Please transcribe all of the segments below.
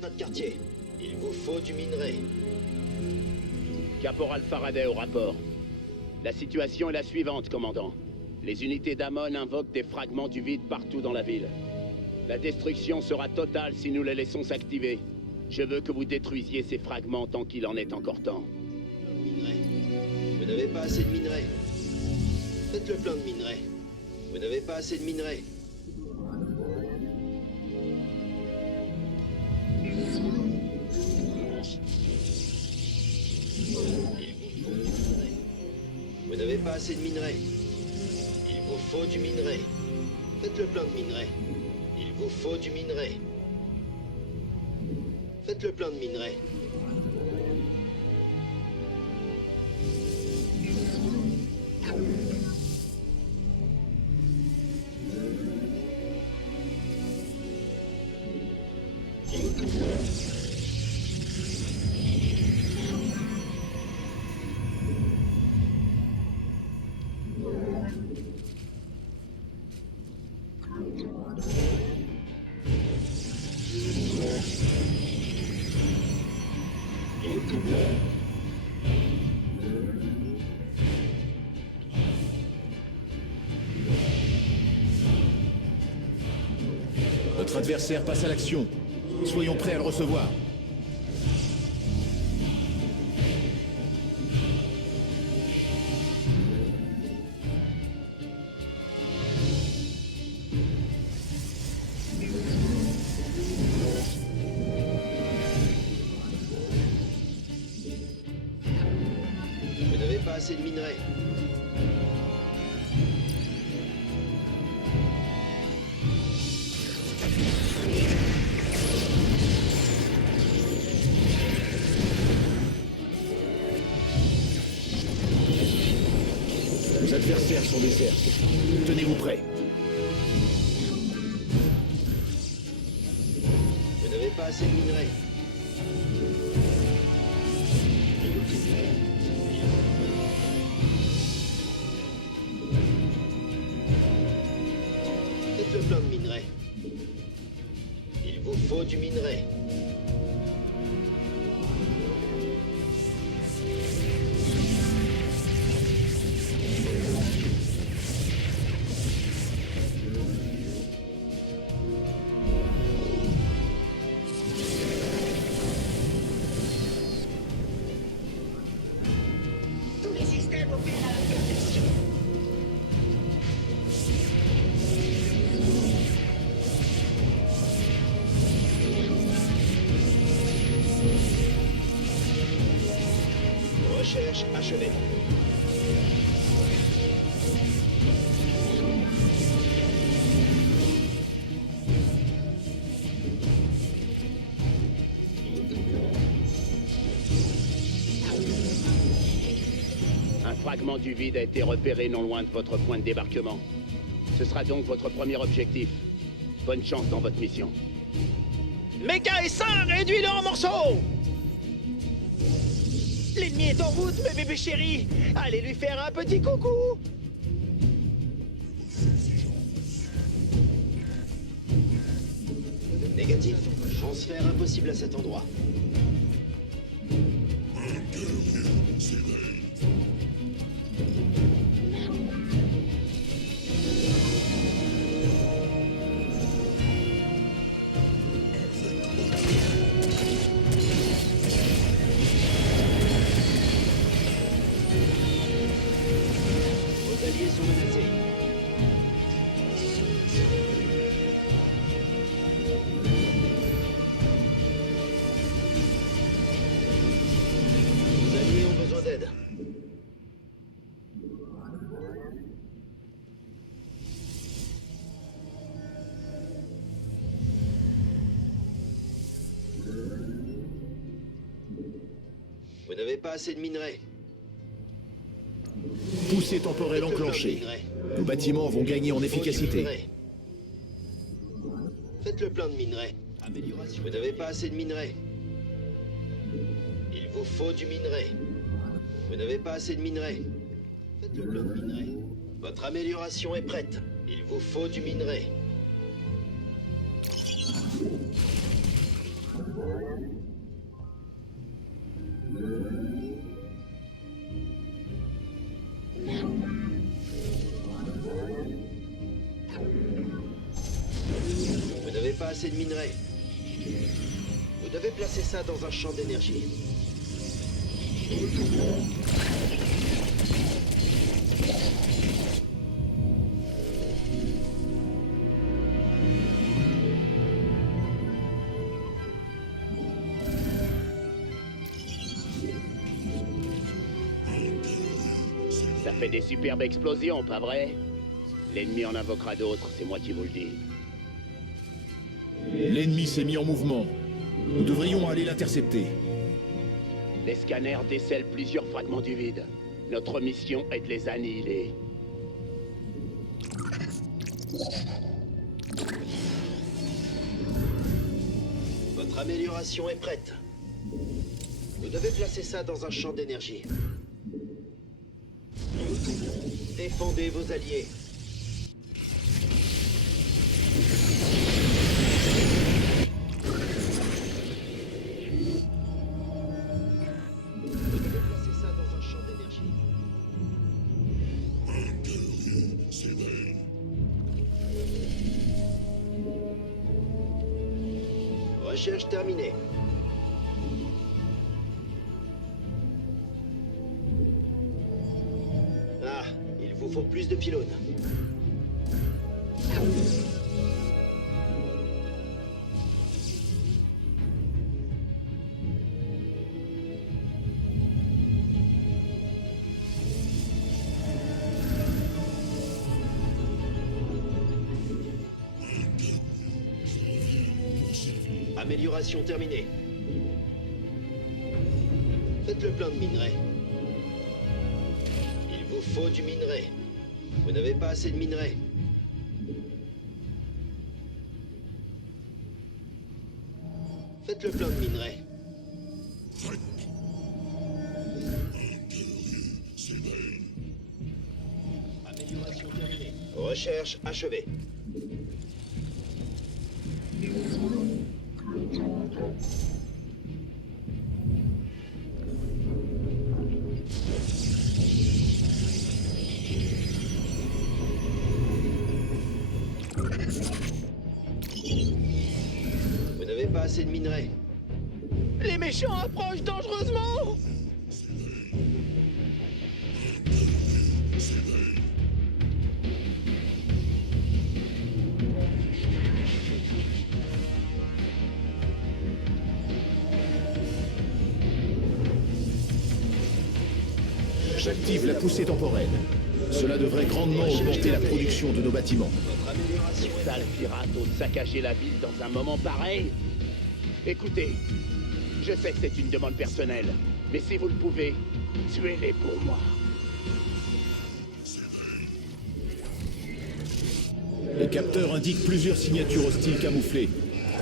pas de quartier. Il vous faut du minerai. Caporal Faraday au rapport. La situation est la suivante, commandant. Les unités d'Amon invoquent des fragments du vide partout dans la ville. La destruction sera totale si nous les laissons s'activer. Je veux que vous détruisiez ces fragments tant qu'il en est encore temps. Minerai. Vous n'avez pas assez de minerai. Faites le plein de minerai. Vous n'avez pas assez de minerai. Vous n'avez pas assez de minerai. Il vous faut du minerai. Faites le plein de minerai. Il vous faut du minerai. Faites le plein de minerai. Notre adversaire passe à l'action. Soyons prêts à le recevoir. Vous n'avez pas assez de minerai. Nos adversaires sont des cercles. Tenez-vous prêts. Vous n'avez pas assez de minerai. Faites le plein de minerai. Il vous faut du minerai. Tous les systèmes opèrent à la perfection. Recherche achevée. Un fragment du vide a été repéré non loin de votre point de débarquement. Ce sera donc votre premier objectif. Bonne chance dans votre mission. Mecha et Saint, réduis-le en morceaux! L'ennemi est en route, mes bébés chéris! Allez lui faire un petit coucou! Négatif. Transfert impossible à cet endroit. Vos alliés sont menacés. Vos alliés ont besoin d'aide. Vous n'avez pas assez de minerai. Poussée temporelle enclenchée. Nos bâtiments vont gagner en efficacité. Faites le plein de minerai. Amélioration. Vous n'avez pas assez de minerai. Il vous faut du minerai. Vous n'avez pas assez de minerai. Faites le plein de minerai. Votre amélioration est prête. Il vous faut du minerai. assez de minerais. Vous devez placer ça dans un champ d'énergie. Ça fait des superbes explosions, pas vrai? L'ennemi en invoquera d'autres, c'est moi qui vous le dis. L'ennemi s'est mis en mouvement. Nous devrions aller l'intercepter. Les scanners décèlent plusieurs fragments du vide. Notre mission est de les annihiler. Votre amélioration est prête. Vous devez placer ça dans un champ d'énergie. Défendez vos alliés. Vous devez placer ça dans un champ d'énergie. Recherche terminée. Ah, il vous faut plus de pylônes. Amélioration terminée. Faites le plein de minerais. Il vous faut du minerai. Vous n'avez pas assez de minerai. Faites le plein de minerai. Amélioration terminée. Recherche achevée. Vous n'avez pas assez de minerai. Les méchants approchent dangereusement. J'active la poussée temporelle. Cela devrait grandement augmenter la production de nos bâtiments. Votre amélioration est Sales pirates osent saccager la ville dans un moment pareil? Écoutez, je sais que c'est une demande personnelle, mais si vous le pouvez, tuez-les pour moi. Les capteurs indiquent plusieurs signatures hostiles camouflées.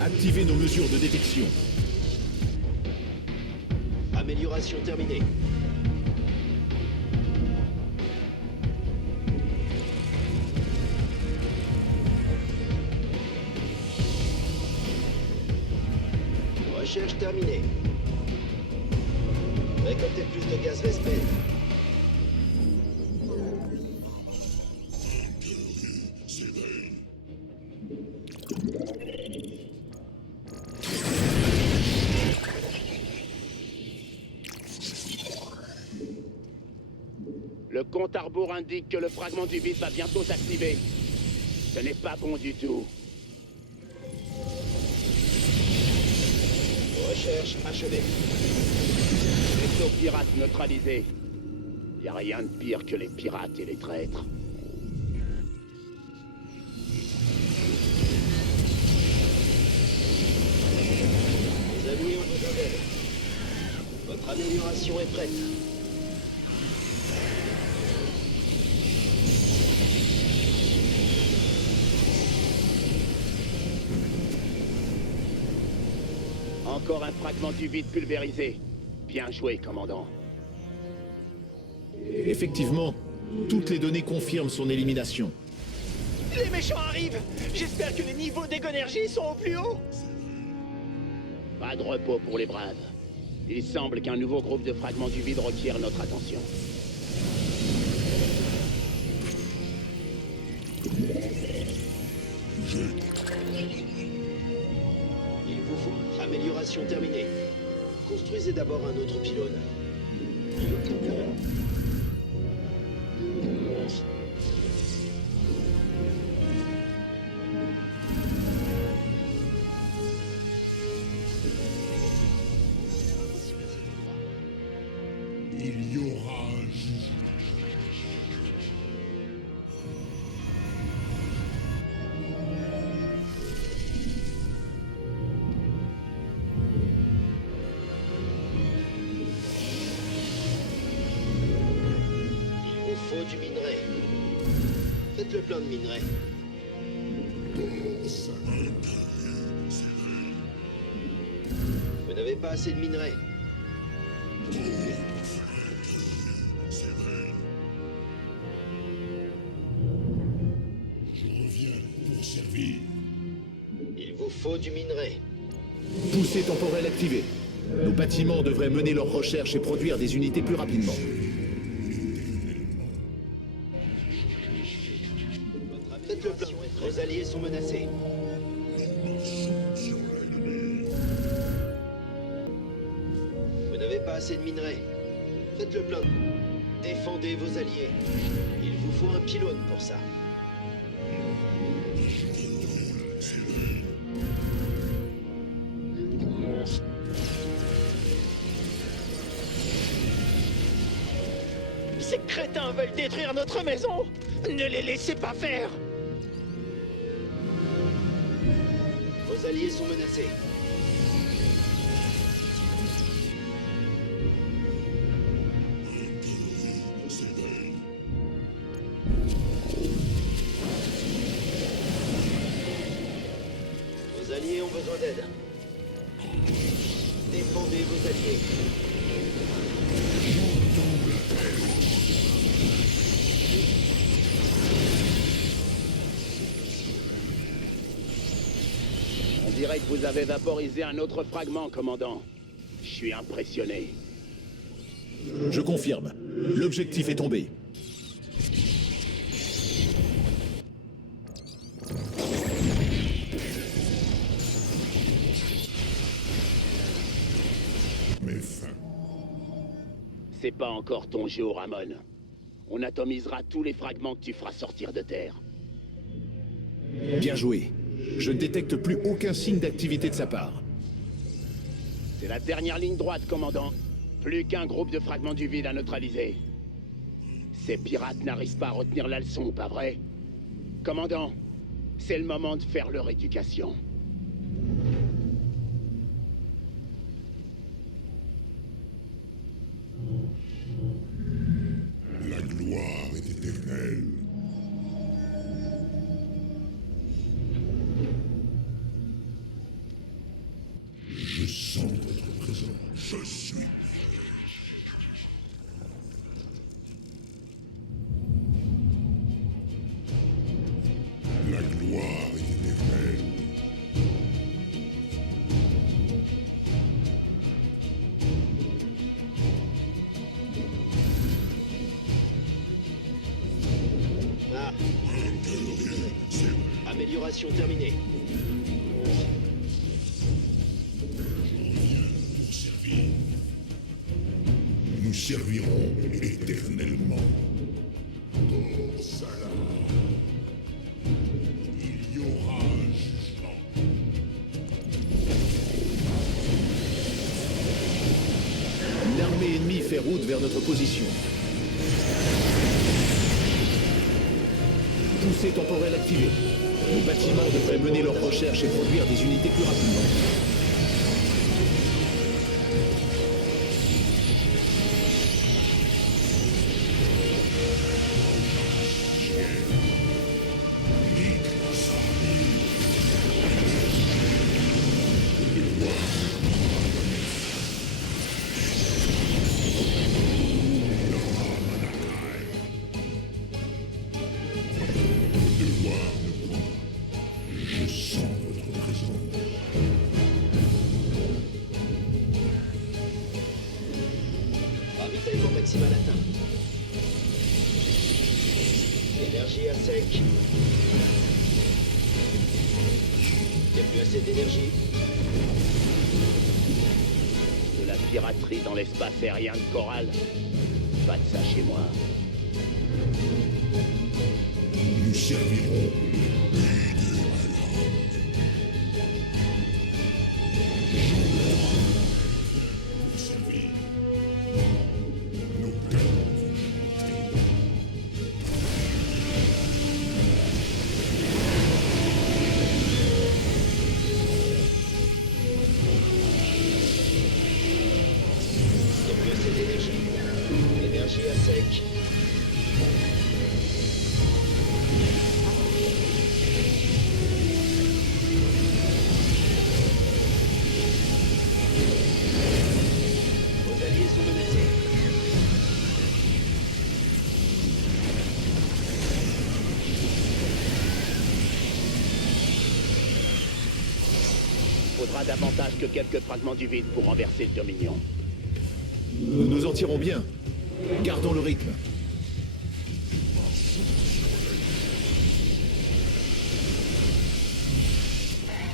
Activez nos mesures de détection. Amélioration terminée. Recherche terminée. Récoltez plus de gaz Vespel. Le compte à rebours indique que le fragment du vide va bientôt s'activer. Ce n'est pas bon du tout. Recherche achevée. Vaisseau pirate neutralisé. Y a rien de pire que les pirates et les traîtres. Les amis ont besoin d'aide. Votre amélioration est prête. Encore un fragment du vide pulvérisé. Bien joué, commandant. Effectivement, toutes les données confirment son élimination. Les méchants arrivent. J'espère que les niveaux d'énergie sont au plus haut. Pas de repos pour les braves. Il semble qu'un nouveau groupe de fragments du vide requiert notre attention. Amélioration terminée. Construisez d'abord un autre pylône. Il y aura un jugement. Il vous faut du minerai. Faites le plein de minerai. Vous n'avez pas assez de minerai. Je reviens pour servir. Il vous faut du minerai. Poussée temporelle activée. Nos bâtiments devraient mener leurs recherches et produire des unités plus rapidement. Faites le plein. Vos alliés sont menacés. Vous n'avez pas assez de minerai. Faites le plein. Défendez vos alliés. Il vous faut un pylône pour ça. Ces crétins veulent détruire notre maison. Ne les laissez pas faire. Vos alliés sont menacés. Vos alliés ont besoin d'aide. Défendez vos alliés. On dirait que vous avez vaporisé un autre fragment, commandant. Je suis impressionné. Je confirme. L'objectif est tombé. Mes fins. C'est pas encore ton jour, Ramon. On atomisera tous les fragments que tu feras sortir de terre. Bien joué. Je ne détecte plus aucun signe d'activité de sa part. C'est la dernière ligne droite, commandant. Plus qu'un groupe de fragments du vide à neutraliser. Ces pirates n'arrivent pas à retenir la leçon, pas vrai? Commandant, c'est le moment de faire leur éducation. La gloire est éternelle. Je sens votre présence. Je suis. La gloire est éternelle. Ah. Amélioration terminée. Pour servir. Nous servirons éternellement. Oh, Salah. Il y aura un jugement. Une armée ennemie fait route vers notre position. Poussée temporelle activée. Nos bâtiments devraient mener leurs recherches et produire des unités plus rapidement. Je sens votre présence. Ravitaillement maximal atteint. Énergie à sec. Il n'y a plus assez d'énergie. la piraterie dans l'espace aérien de Corral. Pas de ça chez moi. Nous servirons Déployer d'énergie. Énergie à sec. Vos alliés sont menacés. Faudra davantage que quelques fragments du vide pour renverser le Dominion. Nous nous en tirons bien. Gardons le rythme.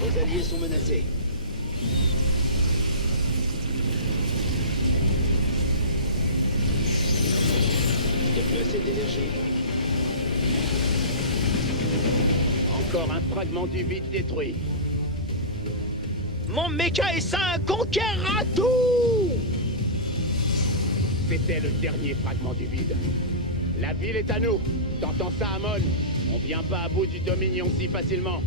Vos alliés sont menacés. Déployer d'énergie. Encore un fragment du vide détruit. Mon méca S1 conquérera tout! C'était le dernier fragment du vide. La ville est à nous. T'entends ça, Amon? On vient pas à bout du Dominion si facilement.